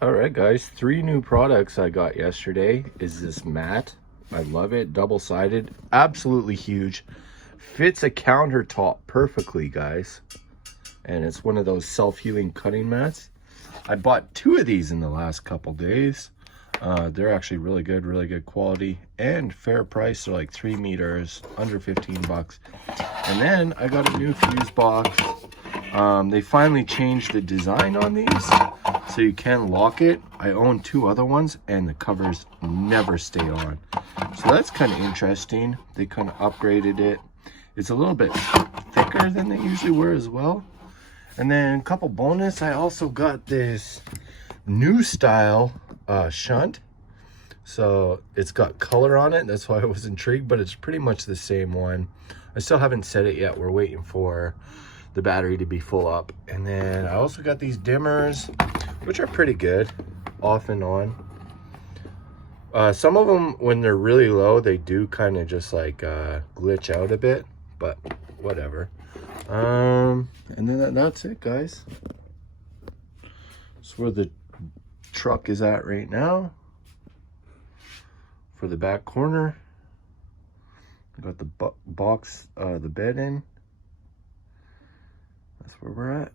All right, guys, 3 new products I got yesterday is this mat. I love it, double-sided, absolutely huge. Fits a countertop perfectly, guys. And it's one of those self-healing cutting mats. I bought 2 of these in the last couple days. They're actually really good quality and fair price. They're like 3 meters, under 15 bucks. And then I got a new fuse box. They finally changed the design on these, so you can lock it. I own 2 other ones, and the covers never stay on. So that's kind of interesting. They kind of upgraded it. It's a little bit thicker than they usually were as well. And then a couple bonus, I also got this new style shunt. So it's got color on it. That's why I was intrigued, but it's pretty much the same one. I still haven't set it yet. We're waiting for the battery to be full up. And then I also got these dimmers, which are pretty good, off and on. Some of them, when they're really low, they do kind of just like glitch out a bit, but whatever. And then that's it, guys. That's where the truck is at right now. For the back corner, I got the box, the bed in. That's where we're at.